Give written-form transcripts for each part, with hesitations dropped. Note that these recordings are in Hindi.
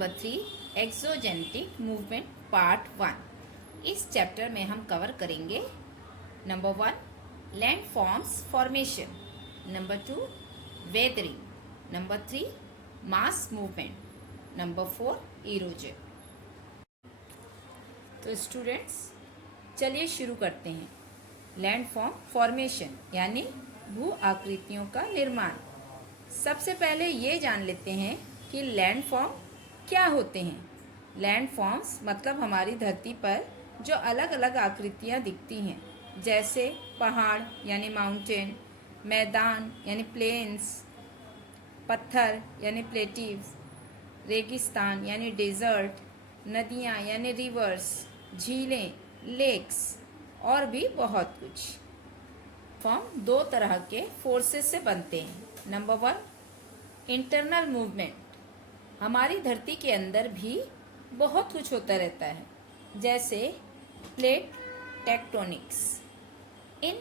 Number 3 exogenetic movement part 1। इस चैप्टर में हम कवर करेंगे number 1 land forms formation, number 2 weathering, number 3 mass movement, number 4 erosion. तो स्टूडेंट्स चलिए शुरू करते हैं। लैंड फॉर्म फॉर्मेशन यानी भू आकृतियों का निर्माण। सबसे पहले ये जान लेते हैं कि लैंड फॉर्म क्या होते हैं। लैंड फॉर्म्स मतलब हमारी धरती पर जो अलग अलग आकृतियाँ दिखती हैं, जैसे पहाड़ यानी माउंटेन, मैदान यानी प्लेन्स, पत्थर यानी प्लेटिव्स, रेगिस्तान यानी डेजर्ट, नदियाँ यानी रिवर्स, झीलें, लेक्स और भी बहुत कुछ। फॉर्म दो तरह के फोर्सेस से बनते हैं। Number 1 internal movement. हमारी धरती के अंदर भी बहुत कुछ होता रहता है, जैसे प्लेट टेक्टोनिक्स। इन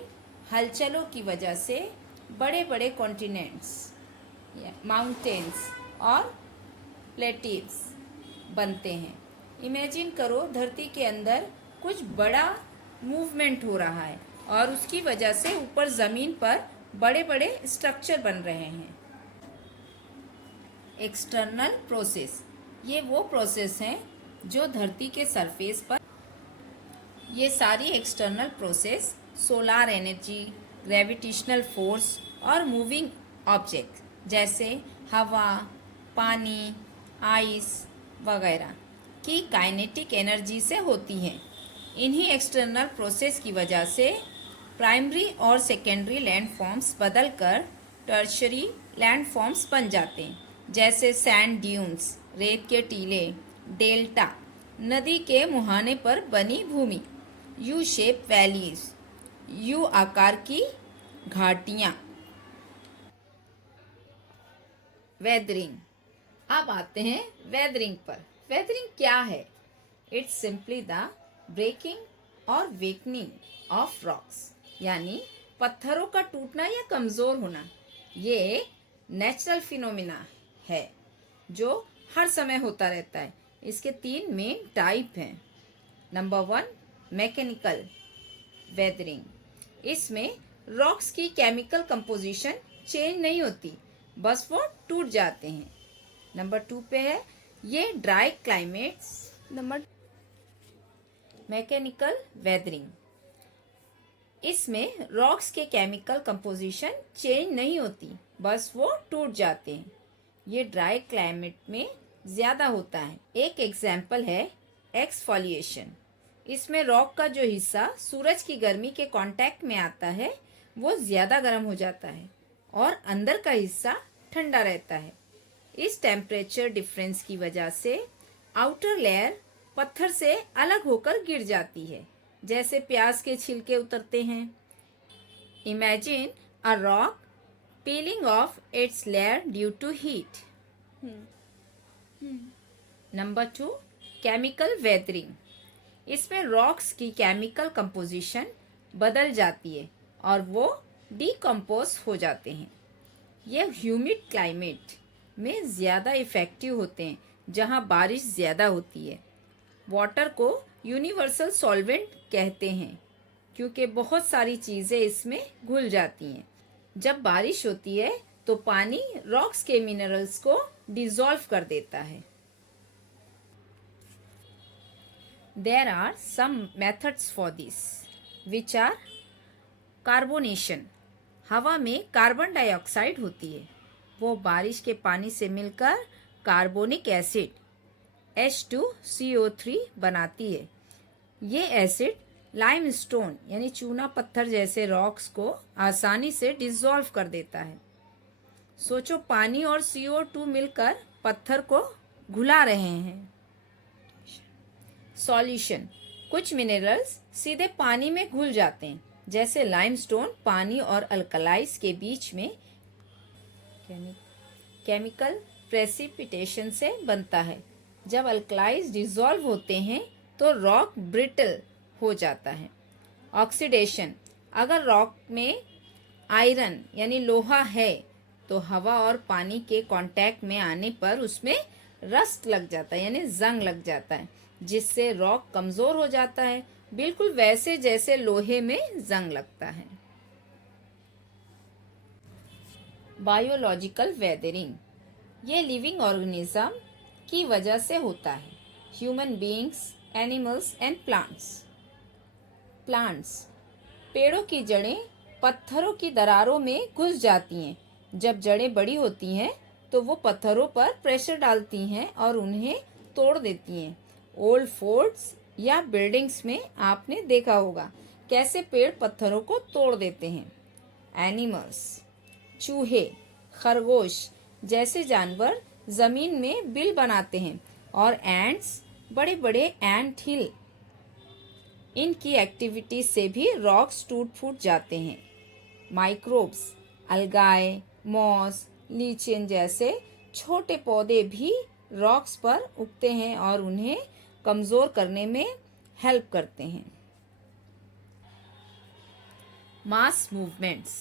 हलचलों की वजह से बड़े बड़े कॉन्टिनेंट्स, माउंटेन्स और प्लेटिव्स बनते हैं। इमेजिन करो धरती के अंदर कुछ बड़ा मूवमेंट हो रहा है और उसकी वजह से ऊपर ज़मीन पर बड़े बड़े स्ट्रक्चर बन रहे हैं। एक्सटर्नल प्रोसेस, ये वो प्रोसेस हैं जो धरती के सरफेस पर, ये सारी external process solar energy, gravitational force और मूविंग ऑब्जेक्ट जैसे हवा, पानी, आइस वगैरह की काइनेटिक एनर्जी से होती हैं। इन्हीं एक्सटर्नल प्रोसेस की वजह से प्राइमरी और सेकेंडरी लैंडफॉर्म्स बदलकर टर्शरी लैंडफॉर्म्स बन जाते हैं, जैसे सैंड ड्यून्स, रेत के टीले, डेल्टा, नदी के मुहाने पर बनी भूमि, यू शेप वैलीज, यू आकार की घाटियाँ। वेदरिंग। अब आते हैं वेदरिंग पर। वेदरिंग क्या है? इट्स सिंपली द ब्रेकिंग और वेकनिंग ऑफ रॉक्स, यानी पत्थरों का टूटना या कमज़ोर होना। ये नेचुरल फिनोमिना है जो हर समय होता रहता है। इसके 3 मेन टाइप हैं। Number 1 mechanical weathering. इसमें रॉक्स की केमिकल कंपोजिशन चेंज नहीं होती, बस वो टूट जाते हैं। नंबर 2 पे है ये dry climates. Number mechanical weathering, इसमें रॉक्स के केमिकल कंपोजिशन चेंज नहीं होती, बस वो टूट जाते हैं। ये ड्राई क्लाइमेट में ज़्यादा होता है। एक एग्जाम्पल है एक्सफोलिएशन। इसमें रॉक का जो हिस्सा सूरज की गर्मी के कांटेक्ट में आता है वो ज़्यादा गर्म हो जाता है और अंदर का हिस्सा ठंडा रहता है। इस टेम्परेचर डिफरेंस की वजह से आउटर लेयर पत्थर से अलग होकर गिर जाती है, जैसे प्याज के छिलके उतरते हैं। Imagine a rock peeling off its layer due to heat. Number 2 chemical weathering. इसमें रॉक्स की केमिकल कंपोजिशन बदल जाती है और वो डिकम्पोज हो जाते हैं। ये ह्यूमिड क्लाइमेट में ज़्यादा इफ़ेक्टिव होते हैं, जहाँ बारिश ज़्यादा होती है। वाटर को यूनिवर्सल सॉल्वेंट कहते हैं क्योंकि बहुत सारी चीज़ें इसमें घुल जाती हैं। जब बारिश होती है तो पानी रॉक्स के मिनरल्स को डिसॉल्व कर देता है। There are some methods for this which are carbonation. हवा में कार्बन डाइऑक्साइड होती है, वो बारिश के पानी से मिलकर कार्बोनिक एसिड H2CO3 बनाती है। ये एसिड लाइमस्टोन यानी चूना पत्थर जैसे रॉक्स को आसानी से डिसॉल्व कर देता है। सोचो पानी और CO2 मिलकर पत्थर को घुला रहे हैं। सॉल्यूशन, कुछ मिनरल्स सीधे पानी में घुल जाते हैं, जैसे लाइमस्टोन पानी और अल्कलाइज के बीच में केमिकल प्रेसिपिटेशन से बनता है। जब अल्कलाइज डिसॉल्व होते हैं तो रॉक ब्रिटल हो जाता है। ऑक्सीडेशन, अगर रॉक में आयरन यानी लोहा है तो हवा और पानी के कांटेक्ट में आने पर उसमें रस्ट लग जाता है यानी जंग लग जाता है, जिससे रॉक कमजोर हो जाता है, बिल्कुल वैसे जैसे लोहे में जंग लगता है। बायोलॉजिकल वेदरिंग, ये लिविंग ऑर्गेनिज्म की वजह से होता है। Human beings, animals and plants. पेड़ों की जड़ें पत्थरों की दरारों में घुस जाती हैं। जब जड़ें बड़ी होती हैं तो वो पत्थरों पर प्रेशर डालती हैं और उन्हें तोड़ देती हैं। ओल्ड फोर्ट्स या बिल्डिंग्स में आपने देखा होगा कैसे पेड़ पत्थरों को तोड़ देते हैं। एनिमल्स, चूहे, खरगोश जैसे जानवर जमीन में बिल बनाते हैं। और एंट्स, बड़े बड़े एंट हिल, इनकी एक्टिविटी से भी रॉक्स टूट फूट जाते हैं। माइक्रोब्स, अलगाए, मॉस, लीचेन जैसे छोटे पौधे भी रॉक्स पर उगते हैं और उन्हें कमजोर करने में हेल्प करते हैं। मास मूवमेंट्स,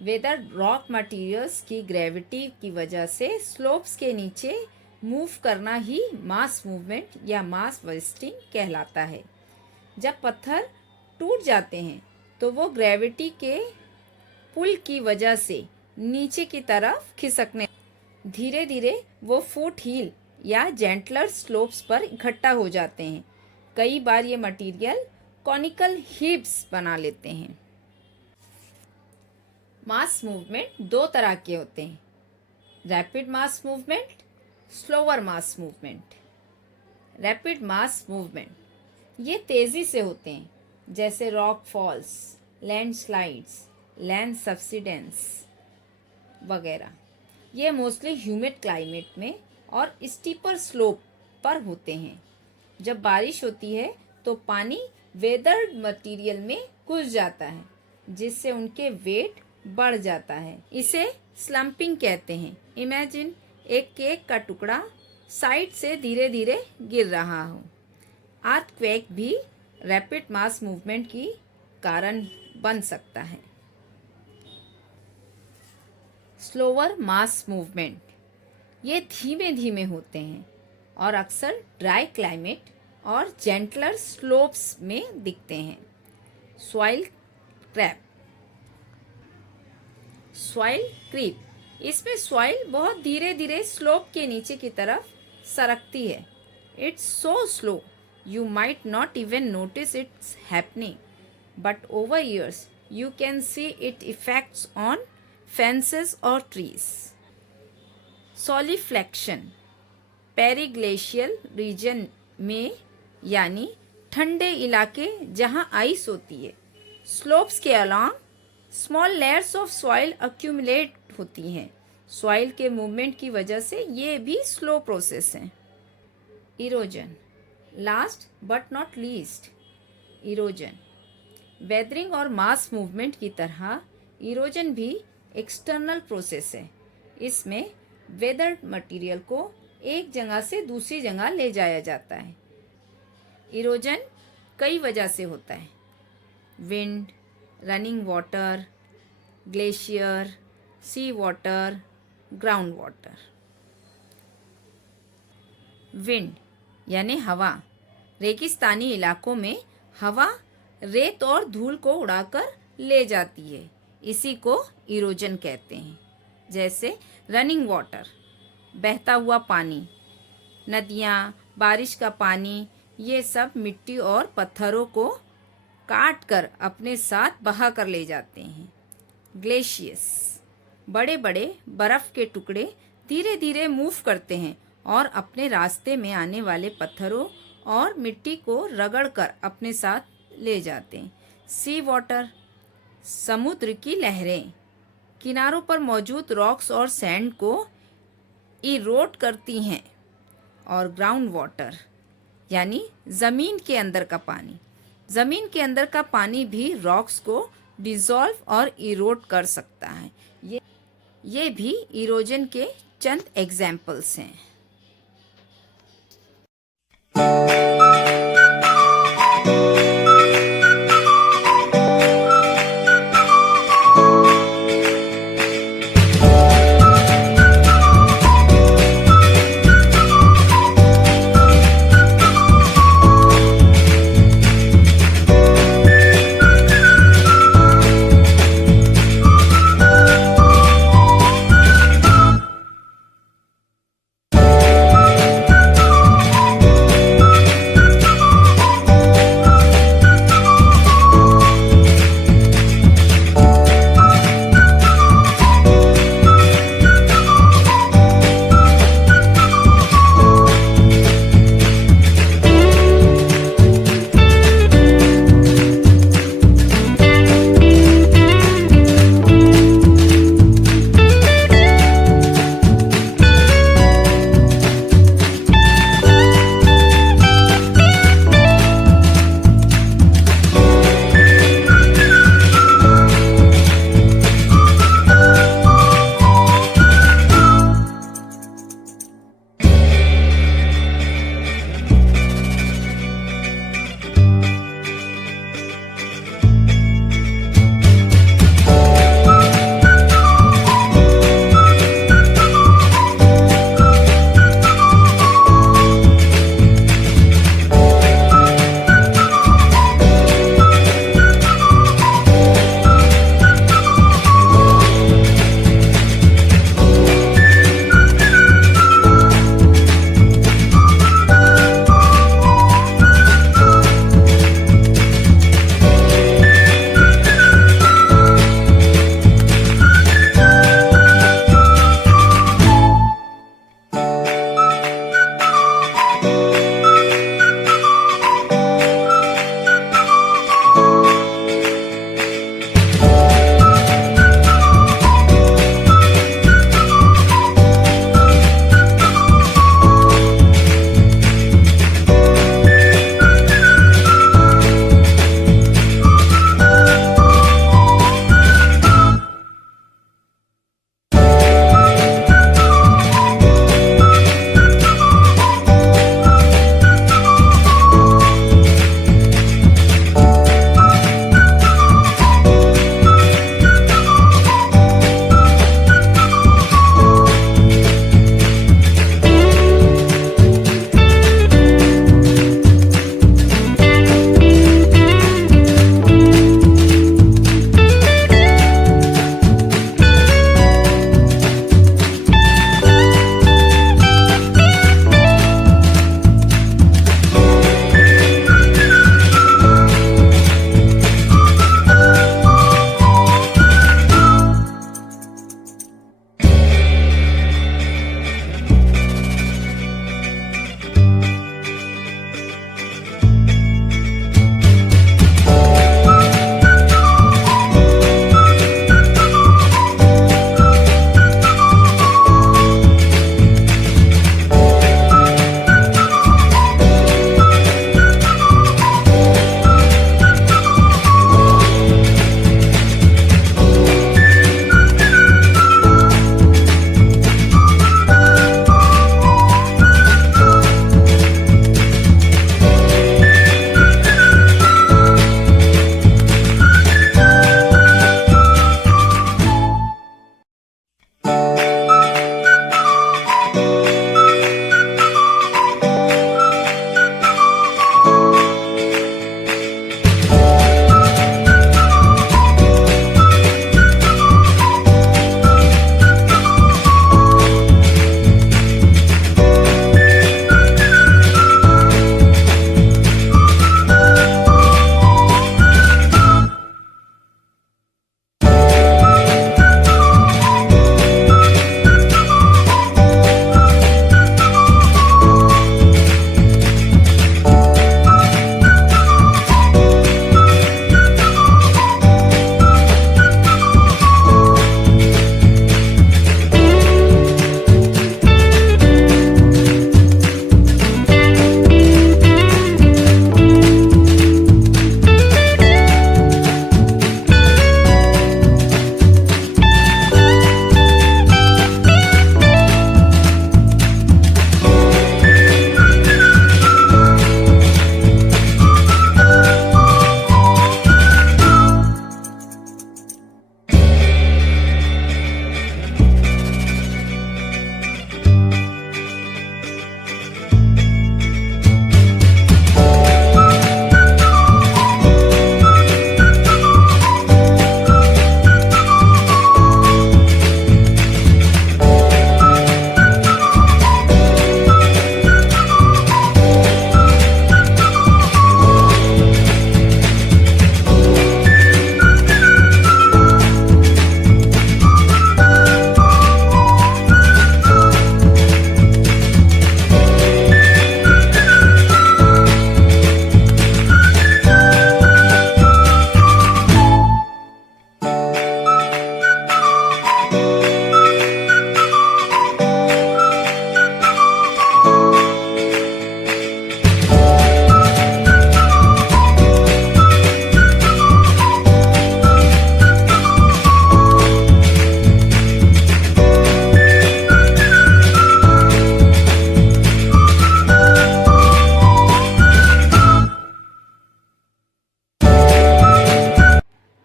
वेदर रॉक मटेरियल्स की ग्रेविटी की वजह से स्लोप्स के नीचे मूव करना ही मास मूवमेंट या मास वेस्टिंग कहलाता है। जब पत्थर टूट जाते हैं तो वो ग्रेविटी के पुल की वजह से नीचे की तरफ खिसकने धीरे धीरे वो फुट हिल या जेंटलर स्लोप्स पर इकट्ठा हो जाते हैं। कई बार ये मटेरियल कॉनिकल हिप्स बना लेते हैं। मास मूवमेंट दो तरह के होते हैं, rapid mass movement, slower mass movement. Rapid mass movement ये तेजी से होते हैं, जैसे rock falls, landslides, land subsidence वगैरह। ये मोस्टली ह्यूमिड क्लाइमेट में और स्टीपर स्लोप पर होते हैं। जब बारिश होती है तो पानी वेदर्ड मटेरियल में घुस जाता है, जिससे उनके वेट बढ़ जाता है। इसे स्लम्पिंग कहते हैं। इमेजिन एक केक का टुकड़ा साइड से धीरे धीरे गिर रहा हो। अर्थक्वेक भी रैपिड मास मूवमेंट की कारण बन सकता है। स्लोअर मास मूवमेंट ये धीमे धीमे होते हैं और अक्सर ड्राई क्लाइमेट और जेंटलर स्लोप्स में दिखते हैं। सॉइल क्रीप, इसमें सॉइल बहुत धीरे धीरे स्लोप के नीचे की तरफ सरकती है। It's so slow you might not even notice it's happening, but over years you can see its effects on fences or trees. Solifluction, periglacial region में यानी ठंडे इलाके जहां आइस होती है, स्लोप्स के along small layers of soil accumulate होती हैं। सॉइल के मूवमेंट की वजह से ये भी स्लो प्रोसेस है। Erosion, last but not least, erosion. Weathering और मास मूवमेंट की तरह इरोजन भी एक्सटर्नल प्रोसेस है। इसमें वेदर्ड मटेरियल को एक जगह से दूसरी जगह ले जाया जाता है। इरोजन कई वजह से होता है, विंड, रनिंग वाटर, ग्लेशियर, सी वाटर, ग्राउंड वाटर। विंड यानी हवा, रेगिस्तानी इलाकों में हवा रेत और धूल को उड़ाकर ले जाती है, इसी को इरोजन कहते हैं। जैसे रनिंग वाटर, बहता हुआ पानी, नदियाँ, बारिश का पानी, ये सब मिट्टी और पत्थरों को काट कर अपने साथ बहा कर ले जाते हैं। ग्लेशियर्स, बड़े बड़े बर्फ़ के टुकड़े धीरे धीरे मूव करते हैं और अपने रास्ते में आने वाले पत्थरों और मिट्टी को रगड़कर अपने साथ ले जाते हैं। सी वाटर, समुद्र की लहरें किनारों पर मौजूद रॉक्स और सैंड को इरोड करती हैं। और ग्राउंड वाटर यानी ज़मीन के अंदर का पानी, ज़मीन के अंदर का पानी भी रॉक्स को डिसॉल्व और इरोड कर सकता है। ये भी इरोजन के चंद एग्जाम्पल्स हैं।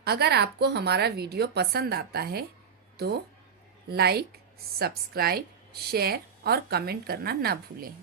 अगर आपको हमारा वीडियो पसंद आता है तो लाइक, सब्सक्राइब, शेयर और कमेंट करना ना भूलें।